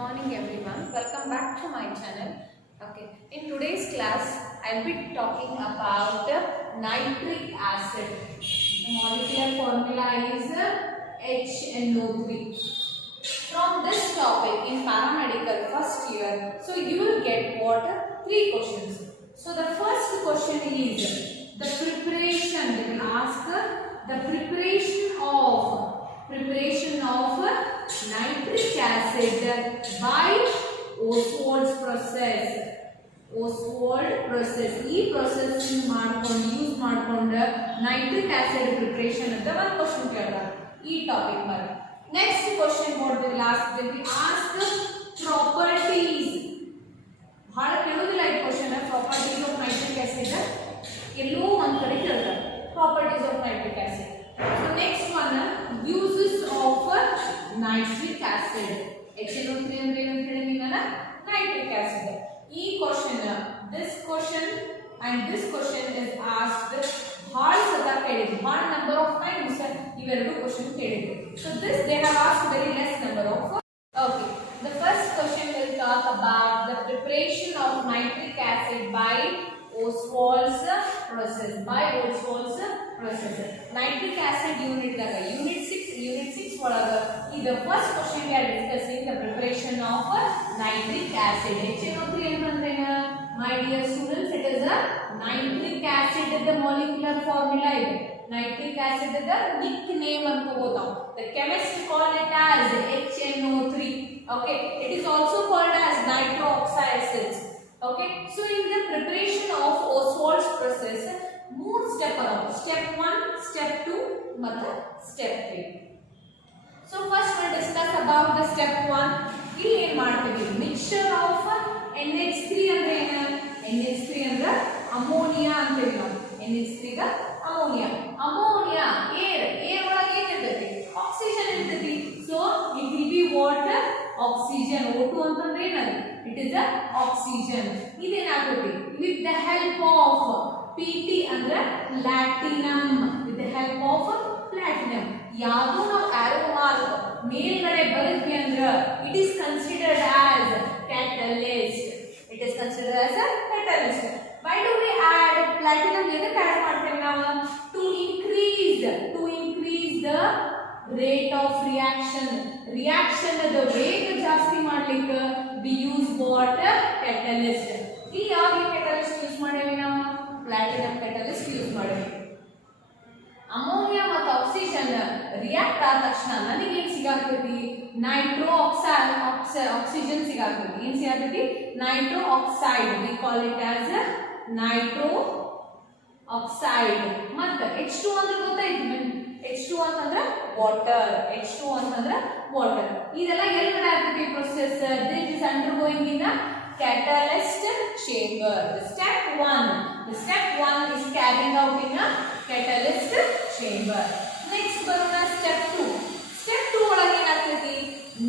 morning everyone, welcome back to my channel. Okay, in today's class I'll be talking about nitric acid. The molecular formula is HNO3. From this topic in paramedical first year, so you will get what? 3 questions. So the first question is the preparation. They will ask the preparation of nitric acid by Ostwald's process. Ostwald process. ಈ process ಮಾಡ್ಕೊಂಡು use ಮಾಡ್ಕೊಂಡು nitric acid preparation ಅಂತ ಒಂದು question ಕೇಳ್ತಾರೆ ಈ topic ಮೇಲೆ. Next question ನೋಡ್ತೀವಿ last we ask properties. ಬಹಳ ಕೇಳೋದಿಲ್ಲ ಈ question. Properties of nitric acid ಎಲ್ಲೋ ಒಂದು ಕಡೆ ಕೇಳ್ತಾರೆ properties of nitric acid. So next one uses of nitric acid. HNO3 ಅಂದ್ರೆ ಏನು ಅಂತ ಹೇಳಿದೀನಿ ನಾನು, ನೈಟ್ರಿಕ್ ಆಸಿಡ್. ಈ question this question and this question is asked bhal sata ಕೇಳಿದ್ರು, bhal number of times ಇವೆರಡು ಕ್ವೆಶ್ಚನ್ ಕೇಳಿದ್ರು. So this they have asked very less number of. Okay, the first question will talk about the preparation of nitric acid by Ostwald's process. By Ostwald's process. Nitric acid unit daga unit 6 ಒಳಗ ಇದು first question we are discussing the preparation of nitric acid. HNO3 ಏನಂದ್ರೇನು? My dear students, it is a nitric acid. The molecular formula is nitric acid. The nickname ankogotav. The chemist call it as HNO3. Okay, it is also called as nitrooxide. Okay, so in the preparation of Ostwald's process, more step around. Step 1, step 2, ಮತ್ತು step 3. So first we'll discuss about the step 1. ಇಲ್ಲಿ ಏನು ಮಾಡ್ತೀವಿ? Mixture of NH3 ಅಂದ್ರೆ ಏನು? NH3 ಅಂದ್ರೆ ammonia ಅಂತೀವಿ ನಾವು. NH3 ಗ ಅಮೋನಿಯಾ. ಅಮೋನಿಯಾ ಏರ್ ಒಳಗೆ ಏನಿರ್ತೈತಿ? ಆಕ್ಸಿಜನ್ ಇರ್ತೈತಿ. So it will be water oxygen. O2 ಅಂತಂದ್ರೆ ಏನದು? It is a oxygen. ಇದೇನಾಗುತ್ತೆ? With the help of PT ಅಂದ್ರೆ platinum. With the help of platinum. ಯಾವುದು ನಾವು arrow mark ಮೇಲ್ಗಡೆ ಬರೆದ್ವಿ ಅಂದ್ರೆ it is considered as catalyst. It is considered as a catalyst. Why do we add platinum? ಎದಕ್ಕೆ add ಮಾಡ್ತೇವೆ ನಾವು? To increase the rate of reaction. Reaction the ವೇಗ ಜಾಸ್ತಿ ಮಾಡ್ಲಿಕ್ಕೆ we use what? Catalyst. ಈ ಯಾವ catalyst ಯೂಸ್ ಮಾಡೇವಿ ನಾವು? Platinum catalyst ಯೂಸ್ ಮಾಡೇವಿ. ಅಮೋನಿಯಾ ಮತ್ತು ಆಕ್ಸಿಜನ್ ರಿಯಾಕ್ಟ್ ಆದ ತಕ್ಷಣ ನನಗೆ ಏನು ಸಿಗಾಗ್ತೈತಿ? ನೈಟ್ರೋ ಆಕ್ಸಿಜನ್ ಸಿಗಾಗ್ತೈತಿ. ಏನು ಸಿಗಾಗ್ತೈತಿ? Nitro oxide. We call it as nitro oxide. ಮತ್ತೆ H2 ಅಂದ್ರೆ ಗೊತ್ತಾಯ್ತು. H2 ಅಂತಂದ್ರೆ ವಾಟರ್. H2 ಅಂತಂದ್ರೆ ವಾಟರ್. ಇದೆಲ್ಲ ಎಲ್ಲಿ ಆಗ್ತೈತಿ process? This is undergoing in a catalyst chamber. The step 1 is carrying out in a catalyst chamber. Next ಬರೋಣ step 2. Step 2 ಒಳಗೆ ಏನಾಗ್ತೈತಿ?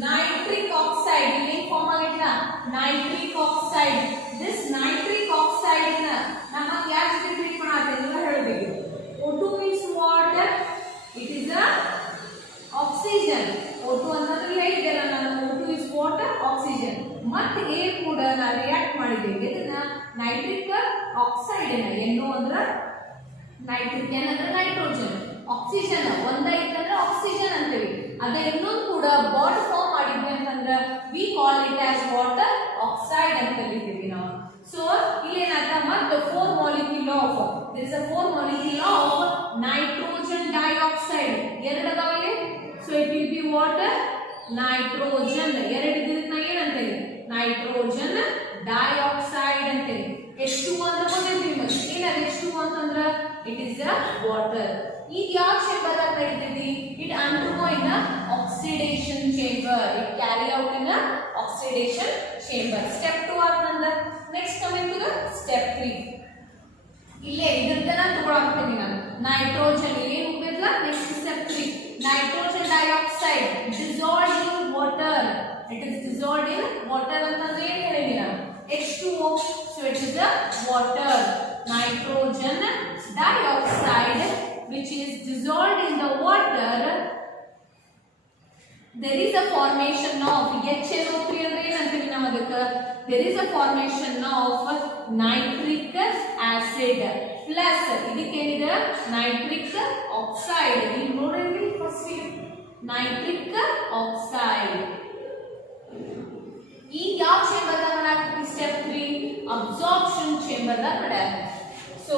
Nitric oxide. ಏನು ಫಾರ್ಮ್ ಆಗೈತಾ? Nitric oxide. This nitric oxide ನ ನಮಗೆ ಯಾವ ಜೊತೆ ಟ್ರೀಟ್ ಮಾಡತ್ತೆ ಅಂತ ಹೇಳಬೇಕು. O2 means what? It is a oxygen. O2 ಅಂತಂದ್ರೆ ಹೇಳಿದೆಲ್ಲ ನಾನು, O2 is water, oxygen. ಮತ್ತೆ ಏರ್ ಕೂಡ ನಾವು ರಿಯಾಕ್ಟ್ ಮಾಡಿದ್ದೇವೆ. ಇದನ್ನ ನೈಟ್ರಿಕ್ ಆಕ್ಸೈಡ್ NO ಅಂದ್ರೆ ನೈಟ್ರಿಕ್, N ಅಂದ್ರೆ ನೈಟ್ರೋಜನ್, ಆಕ್ಸಿಜನ್ ಒಂದೈತಂದ್ರೆ ಆಕ್ಸಿಜನ್ ಅಂತೀವಿ. ಅದೇ ಇನ್ನೊಂದು ಕೂಡ ಬಾಂಡ್ ಫಾರ್ಮ್ ಮಾಡಿದ್ವಿ ಅಂತಂದ್ರೆ V call it as water oxide ಅಂತ ಕರಿತೀವಿ ನಾವು. ಸೊ ಇಲ್ಲೇನಾಗ್ತಾ ಮತ್ತೆ 4 molecule of there is a 4 molecule of nitrogen dioxide. ಎರಡು ಅದಾವಲ್ಲಿ. So it will be water nitrogen. ಎರಡು ಇದನ್ನ ಏನಂತೇವೆ? Nitrogen dioxide ಅಂತೇವೆ. H2 ಅಂದ್ರೆ ಗೊತ್ತಿರ್ತೀವಿ ಮತ್ತೆ. ಏನದು H2 ಅಂತಂದ್ರೆ it is a water. ಈಗ ಯಾವ ಚೇಂಬರ್ ಅಂತ ನಡೀತೈತಿ? It undergo in a oxidation chamber. It carry out in a oxidation chamber. Step 2 ಅಂತಂದ್ರೆ next coming to the step 3. ಇಲ್ಲೇ ಇದನ್ನ ತಗೊಳಾಕ್ತೀನಿ ನಾನು. ನೈಟ್ರೋಜನ್ ಏನು ಹೋಗಿದ್ಲ? Next step 3. Nitrogen dioxide dissolved in water. It is dissolved in water ಅಂತಂದ್ರೆ ಏನು ಹೇಳಿದೀನಿ ನಾನು? H2O. So it is a water. Nitrogen dioxide which is dissolved in the water, there is a formation of HNO3 ಅಂದ್ರೆ there is a formation of nitric acid plus ಇದಕ್ಕೇನಿದೆ nitric oxide. ಇಲ್ಲಿ ನೋಡ್ರಿ first nitric oxide. ಈ ಯಾವ chamber ದಾಗ ಮಾಡಾಕತ್ತಿ step 3 absorption chamber ದಾಗ ಮಾಡಾಕತ್ತಿ. So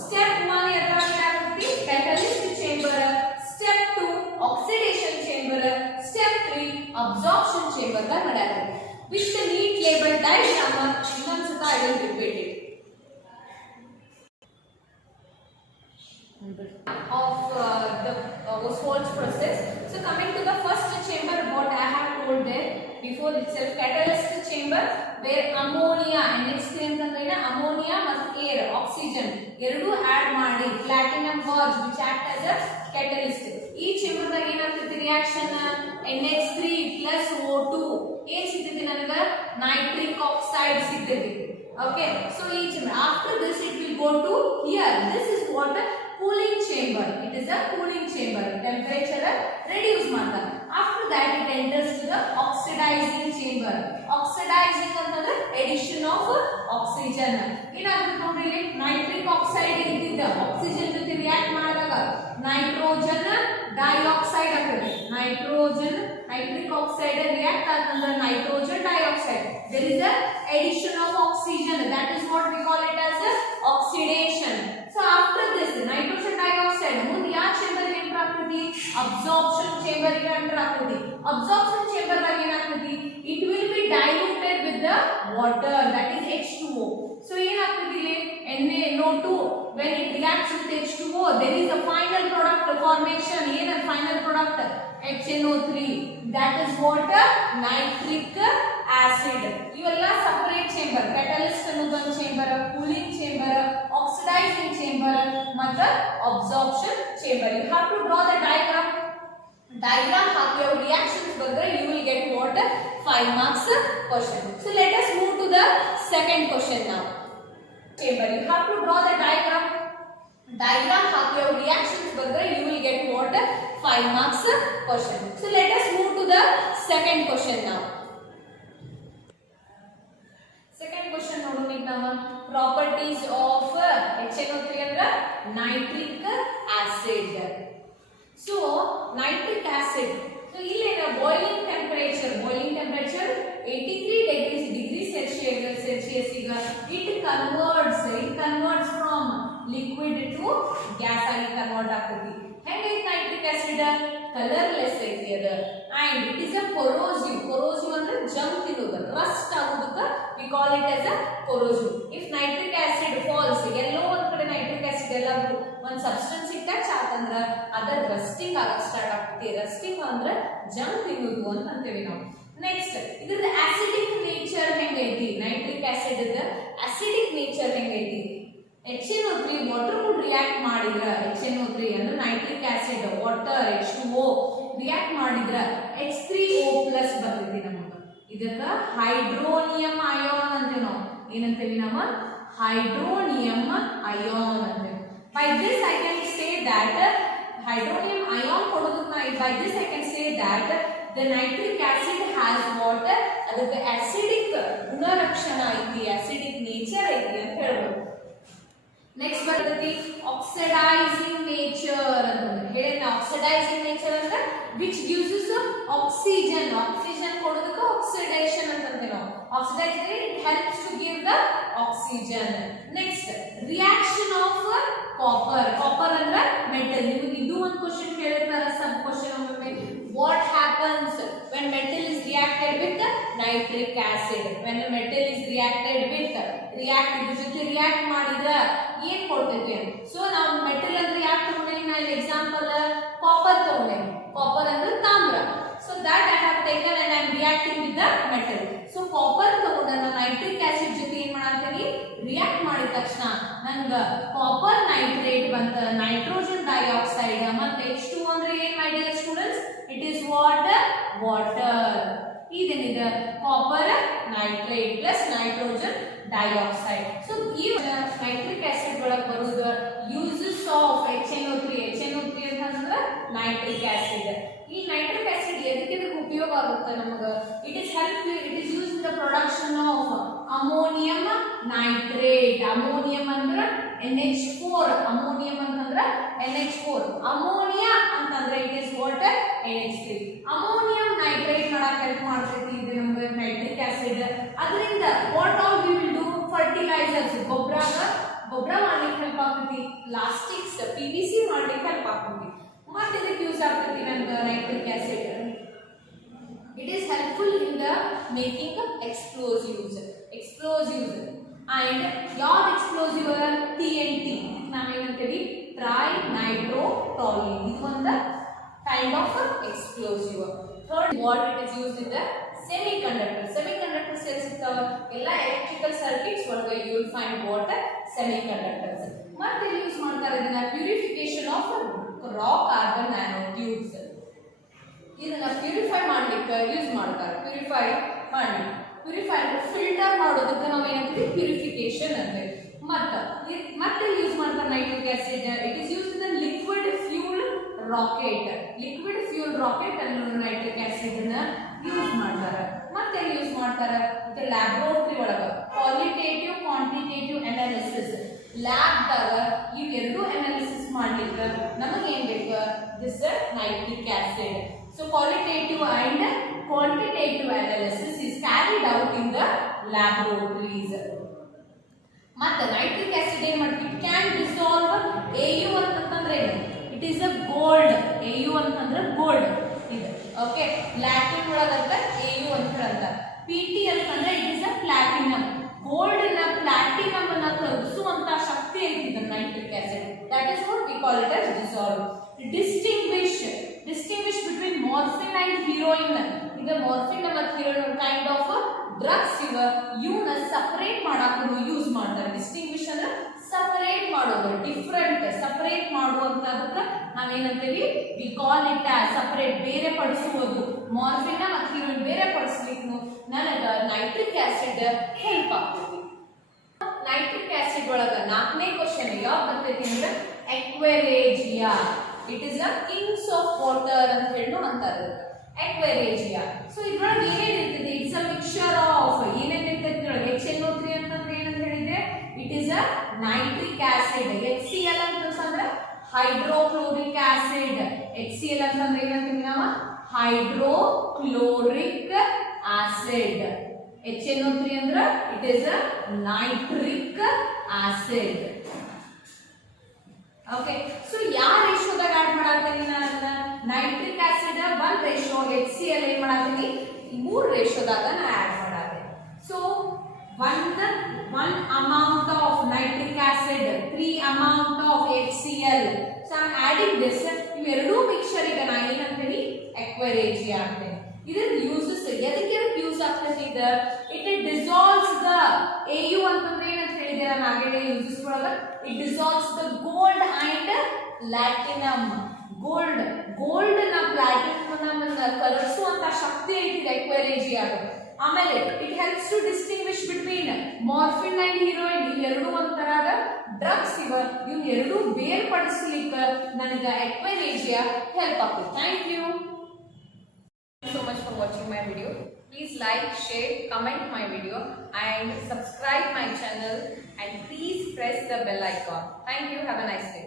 step 1 ಎದರಾಗ ಮಾಡಾಕತ್ತಿ catalyst chamber, step 2 oxidation chamber, step 3 absorption chamber ದಾಗ ಮಾಡಾಕತ್ತಿ. with the neat label diagram ಇನ್ನೊಂದ್ಸತ I will repeat it of the Ostwald's process. So coming to the first chamber, what I have told there before itself, catalyst chamber where ammonia and next ಅಂತಂದ್ರೆ ammonia ಮತ್ತು air oxygen ಎರಡು add ಮಾಡಿ platinum gauge which act as a catalyst. ಈ chamber ದಾಗ ಏನಾಗ್ತೈತಿ reaction NH3 plus O2 ಏನ್ ಸಿಗ್ತೈತಿ ನನಗೆ nitric oxide ಸಿಗ್ತೈತಿ. Okay, so each after this it will go to here. This is what cooling chamber. It is a cooling chamber. Temperature reduce ಮಾಡ್ತಾರೆ. After that it enters to the oxidizing chamber. Oxidizing ಅಂತಂದ್ರೆ addition of oxygen. ಏನಾಗುತ್ತೆ ನೋಡ್ರಿ ಇಲ್ಲಿ nitric oxide ಇದ್ದಿದ್ದ oxygen ಜೊತೆ react ಮಾಡಿದಾಗ nitrogen dioxide ಆಗ್ತದೆ. nitric oxide react ಅಂತಂದ್ರೆ nitrogen dioxide. There is a addition of oxygen. That is what we call it as a oxidation. So after this nitrogen dioxide ಮುಂದೆ ಯಾವ chamber ಗೆ enter ಆಗ್ತದೆ absorption chamber ಗೆ enter ಆಗ್ತದೆ. absorption chamber ದಾಗ ಏನಾಗ್ತದೆ it will be diluted with the water, that is H2O. so ಏನಾಗ್ತದೆ ಇಲ್ಲಿ NaNO2 when it reacts with H2O there is a final product formation. ಏನು final product HNO3, that is what nitric acid. ಇವೆಲ್ಲ separate chamber. catalyst ಅನ್ನೋದು ಒಂದು chamber, cooling chamber, oxidizing chamber ಮತ್ತು absorption chamber. You have to draw the diagram. Diagram hockey your reactions ಬಂದ್ರೆ you will get what 5 marks question. So let us move to the second question now. Chamber. You have to draw the diagram. Diagram hockey your reactions ಬಂದ್ರೆ you will get what 5 marks question. So let us move to the second question now. Second question ನೋಡೋಣ ಈಗ ನಾವು properties of HNO3 ಅಂದ್ರೆ nitric acid. So nitric acid, so ಇಲ್ಲಿ boiling temperature 83 degrees Celsius ಈಗ it converts from liquid to gas ಆಗಿ convert ಆಗ್ತದೆ. ಹೆಂಗೈತಿ nitric acid colourless ಐತಿ ಅದ and it is a corrosive ಅಂದ್ರೆ ಜಂಗ್ ತಿನ್ನೋದು ರಸ್ಟ್ ಆಗೋದಕ್ಕೆ we call it as a corrosive. if nitric acid falls ಎಲ್ಲೋ ಒಂದ್ ಕಡೆ nitric acid ಎಲ್ಲಾದ್ರೂ ಒಂದು ಸಬ್ಸ್ಟೆನ್ಸ್ ಟಚ್ ಆತಂದ್ರ ಅದರ ರಸ್ಟಿಂಗ್ ಆಗಕ್ಕೆ ಸ್ಟಾರ್ಟ್ ಆಗ್ತೈತಿ. ರಸ್ಟಿಂಗ್ ಅಂದ್ರೆ ಜಂಗ್ ತಿನ್ನೋದು ಅಂತ ಅಂತೀವಿ ನಾವು. ನೆಕ್ಸ್ಟ್ ಇದ್ರದ್ದು ಆಸಿಡಿಕ್ ನೇಚರ್ ಹೆಂಗೈತಿ ನೈಟ್ರಿಕ್ ಆಸಿಡ್ ಆಸಿಡಿಕ್ ನೇಚರ್ ಹೆಂಗೈತಿ HNO3 ವಾಟರ್ ಕೂಡ ರಿಯಾಕ್ಟ್ ಮಾಡಿದ್ರ HNO3 ಅಂದ್ರೆ nitric acid water H2O react ಮಾಡಿದ್ರ H3O+ ಬರ್ತೈತಿ ನಮಗೆ. ಇದಕ್ಕ ಹೈಡ್ರೋನಿಯಂ ಅಯಾನ್ ಅಂತೀವಿ ನಾವು. ಏನಂತೀವಿ ನಾವು ಹೈಡ್ರೋನಿಯಂ ಅಯಾನ್ ಅಂತೀವಿ. by this I can say that hydronium ion ಕೊಡೋದನ್ನ by this I can say that the nitric acid has what ಅದಕ್ಕೆ acidic ಗುಣಲಕ್ಷಣ ಐತಿ acidic nature ಐತಿ ಅಂತ ಹೇಳ್ಬೋದು. ನೆಕ್ಸ್ಟ್ ಬರ್ತೈತಿ ಆಕ್ಸಿಡೈಸಿಂಗ್ ನೇಚರ್ ಅಂತ ಹೇಳಿದ್ರೆ ಆಕ್ಸಿಡೈಸಿಂಗ್ ನೇಚರ್ ಅಂದ್ರೆ which gives us oxygen ಕೊಡೋದಕ್ಕೆ ಆಕ್ಸಿಡೇಷನ್ ಅಂತ ಅಂತೀವಿ ನಾವು. Oxidising it helps to give the oxygen. next reaction of copper ಅಂದ್ರೆ ಮೆಟಲ್. ನಿಮಗೆ ಇದು ಒಂದು ಕ್ವೆಶ್ಚನ್ ಕೇಳಿರ್ತಾರೆ ಸಬ್ ಕ್ವೆಶ್ಚನ್ ಒಮ್ಮೆ. what happens when metal is reacted with nitric acid? when a metal is reacted with ಇದ್ರ ಜೊತೆ ರಿಯಾಕ್ಟ್ ಮಾಡಿದ್ರೆ ಏನ್ ಕೊಡ್ತೈತಿ? ಸೊ ನಾವು ಮೆಟಲ್ ಅಂದ್ರೆ ಯಾಕೆ ತಗೊಂಡೇನಿ ನಾ ಇಲ್ಲಿ ಎಕ್ಸಾಂಪಲ್ ಕಾಪರ್ ತಗೊಂಡೇನಿ. ಕಾಪರ್ ಅಂದ್ರೆ ತಾಮ್ರ. So that I have taken and I am reacting with the metal. So copper ತಗೊಂಡ ನೈಟ್ರಿಕ್ ಆಸಿಡ್ ಜೊತೆ ಏನ್ ಮಾಡಾತೀನಿ ರಿಯಾಕ್ಟ್ ಮಾಡಿದ ತಕ್ಷಣ ನಂಗೆ ಕಾಪರ್ ನೈಟ್ರೇಟ್ ಬಂತ, ನೈಟ್ರೋಜನ್ ಡೈಆಕ್ಸೈಡ್ ಮತ್ತೆ H2O ಅಂದ್ರೆ ಏನ್ my dear students? It is water. ಇದೇನಿದೆ copper nitrate plus nitrogen dioxide. So ಈ ನೈಟ್ರಿಕ್ ಆಸಿಡ್ ಒಳಗೆ ಬರೋದು ಯೂಸಸ್ ಆಫ್ HNO3 ಅಂತಂದ್ರೆ ನೈಟ್ರಿಕ್ ಆಸಿಡ್. ಈ ನೈಟ್ರಿಕ್ ಆಸಿಡ್ ಎದಕ್ಕೆ ಉಪಯೋಗ ಆಗುತ್ತೆ ನಮಗೆ? It is use in the production ammonium nitrate. Ammonium ಅಂದ್ರೆ NH4, ಅಮೋನಿಯಂ ಅಂತಂದ್ರೆ NH4, ಅಮೋನಿಯಾ ಅಂತಂದ್ರೆ it is water NH3. Ammonium nitrate ಮಾಡಕ್ಕೆ ಹೆಲ್ಪ್ ಮಾಡ್ತೈತಿ ಇದು ನಮಗೆ ನೈಟ್ರಿಕ್ ಆಸಿಡ್. ಅದರಿಂದ what all we will do, fertilisers ಗೊಬ್ಬರ ಮಾಡ್ಲಿಕ್ಕೆ ಹೆಲ್ಪ್ ಆಗ್ತೈತಿ, ಪ್ಲಾಸ್ಟಿಕ್ಸ್ PVC ಮಾಡ್ಲಿಕ್ಕೆ ಹೆಲ್ಪ್ ಆಗ್ತೈತಿ. ಮತ್ತೆ ಇದಕ್ಕೆ ಯೂಸ್ ಆಗ್ತೈತಿ ನಮ್ಗೆ nitric acid. It is helpful in the making of explosives and ಯಾವ್ದು explosive TNT ನಾವೇನಂತೀವಿ ಟ್ರೈನೈಟ್ರೋಟೋಲೀನ್. ಇದು ಒಂದು kind of explosive. Third, what it is used in the semiconductors ಸಿಗ್ತಾವ ಎಲ್ಲ ಎಲೆಕ್ಟ್ರಿಕಲ್ ಸರ್ಕ್ಯೂಟ್ಸ್ ಒಳಗೆ you will find what semiconductors. ಮತ್ತೆ use ಮಾಡ್ತಾರೆ ಇದನ್ನ purification of raw carbon nano tubes. ಇದನ್ನ ಪ್ಯೂರಿಫೈ ಮಾಡ್ಲಿಕ್ಕೆ ಯೂಸ್ ಮಾಡ್ತಾರೆ. ಪ್ಯೂರಿಫೈ ಅಂದ್ರೆ ಫಿಲ್ಟರ್ ಮಾಡೋದಕ್ಕೆ ನಾವು ಏನಂತೀವಿ ಪ್ಯೂರಿಫಿಕೇಶನ್ ಅಂತೀವಿ. ಮತ್ತೆ ಯೂಸ್ ಮಾಡ್ತಾರೆ nitric acid. It is used in liquid fuel rocket ಅನ್ನು ನೈಟ್ರಿಕ್ ಆಸಿಡ್ ನ ಯೂಸ್ ಮಾಡ್ತಾರೆ. ಮತ್ತೆ ಯೂಸ್ ಮಾಡ್ತಾರೆ ಲ್ಯಾಬ್ರೋಟರಿ ಒಳಗ ಕ್ವಾಲಿಟೇಟಿವ್ ಕ್ವಾಂಟಿಟೇಟಿವ್ ಅನಾಲಿಸಿಸ್. ಲ್ಯಾಬ್ದಾಗ ಇವೆರಡು ಅನಾಲಿಸಿಸ್ ಮಾಡ್ಲಿಕ್ಕೆ ನಮಗೆ ಏನ್ ಬೇಕು, this nitric acid. So qualitative and quantitative analysis is carried out in the laboratories. ಮತ್ತೆ ನೈಟ್ರಿಕ್ ಆಸಿಡ್ ಏನ್ ಮಾಡ್ತೀವಿ, ಇಟ್ ಕ್ಯಾನ್ ಡಿಸಾಲ್ವ್ AU ಅಂತಂದ್ರೆ it is a gold. AU ಅಂತಂದ್ರೆ ಗೋಲ್ಡ್ ಇದು. ಓಕೆ, ಲ್ಯಾಟಿನ್ ಒಳಗಂತ AU ಅಂತ ಹೇಳ್ತಾರೆ. PT ಅಂತಂದ್ರೆ it is a platinum. Gold ನ ಪ್ಲಾಟಿನಮ್ ಅನ್ನ ಕರಗಿಸುವಂತ ಶಕ್ತಿ ಐತಿ nitric acid. That is what we call it as dissolve. Distinguish between morphine and heroin. ಇದು morphine ಮತ್ತು heroin kind of drugs ಇವನ್ನ ಸಪರೇಟ್ ಮಾಡಾಕನು ಯೂಸ್ ಮಾಡ್ತಾರೆ. ಡಿಸ್ಟಿಂಗ್ವಿಶ್ ಅಂದ್ರೆ ಸಪರೇಟ್ ಮಾಡೋದು, ಡಿಫರೆಂಟ್ ಸಪರೇಟ್ ಮಾಡುವಂತದಕ್ಕೆ ನಾವೇನಂತೀವಿ ವಿ ಕಾಲ್ ಇಟ್ ಸಪರೇಟ್, ಬೇರೆ ಪಡಿಸುವುದು. ಮಾರ್ಫಿನ್ ಮತ್ತು ಹೀರೋಯಿನ್ ಬೇರೆ ಪಡಿಸ್ಲಿಕ್ಕೆ ನನಗೆ ನೈಟ್ರಿಕ್ ಆಸಿಡ್ ಹೆಲ್ಪ್ ಆಗ್ತದೆ. ನೈಟ್ರಿಕ್ ಆಸಿಡ್ ಒಳಗ 4ನೇ ಕ್ವಶನ್ ಯಾವ್ದು ಬರ್ತೈತಿ ಅಂದ್ರೆ aqua regia. It is a kings of water ಅಂತ ಹೇಳಿ ಅಂತಾರೆ ಎಕ್ವೆರೇಜಿಯಾ. ಸೊ ಇದ್ರೊಳಗೆ ಏನೇನ್ ಇರ್ತದೆ, ಇಟ್ಸ್ ಅ ಮಿಕ್ಸ್ಚರ್ ಆಫ್ ಏನೇನ್ ಇರ್ತೈತಿ HNO3 ಅಂತಂದ್ರೆ ಏನಂತ ಹೇಳಿದ್ರೆ it is a nitric acid. HCl ಅಂತಂದ್ರೆ ಹೈಡ್ರೋಕ್ಲೋರಿಕ್ ಆಸಿಡ್. HCl ಅಂತಂದ್ರೆ ಏನಂತೀವಿ ನಾವು ಹೈಡ್ರೋಕ್ಲೋರಿಕ್ ಆಸಿಡ್. HNO3 ಅಂದ್ರೆ it is a nitric acid. Okay, so ಯಾವ ರೇಷಿಯೋದಾಗ ಆಡ್ ಮಾಡಾತೀನಿ ನಾನು ನೈಟ್ರಿಕ್ ಆಸಿಡ್ 1 ರೇಷಿಯೋ, HCl ಏನ್ ಮಾಡಾತೀನಿ 3 ರೇಷಿಯೋದಾಗ ನಾನು ಆಡ್ ಮಾಡಾತೀನಿ. So 1 amount of nitric acid, 3 amount of HCl. So I am adding this. ಇವೆರಡೂ ಮಿಕ್ಸ್ಚರ್ ಈಗ ನಾನು ಏನಂತೀನಿ ಎಕ್ವೆರೇಜಿಯಾ ಅಂತೀನಿ. ಇದರ ಯೂಸಸ್ ಎದಕ್ಕೆ ಯೂಸ್ ಆಗ್ತದೆ ಇದು, ಇಟ್ ಡಿಸಾಲ್ವ್ಸ್ ದ AU ಅಂತಂದ್ರೆ ಏನಂತ ಹೇಳಿದೆ ನಾನು ಆಗಲೇ ಯೂಸಸ್ ಒಳಗ, it dissolves the gold and platinum. Gold ನ ಪ್ಲಾಟಿನಮ್ ಅನ್ನ ಕರಗಿಸುವಂತ ಶಕ್ತಿ ಐತಿ ಎಕ್ವೆರೇಜಿಯಾ. ಆಮೇಲೆ it helps to distinguish between morphine and heroin. ಇವೆರಡು ಒಂಥರದ ಡ್ರಗ್ಸ್ ಇವು ಎರಡು ಬೇರ್ಪಡಿಸಲಿಕ್ಕೆ ನನಗೆ ಎಕ್ವೆರೇಜಿಯಾ ಹೆಲ್ಪ್ ಆಗ್ತದೆ. Thank you so much for watching my video. Please like, share, comment my video and subscribe my channel and please press the bell icon. Thank you. Have a nice day.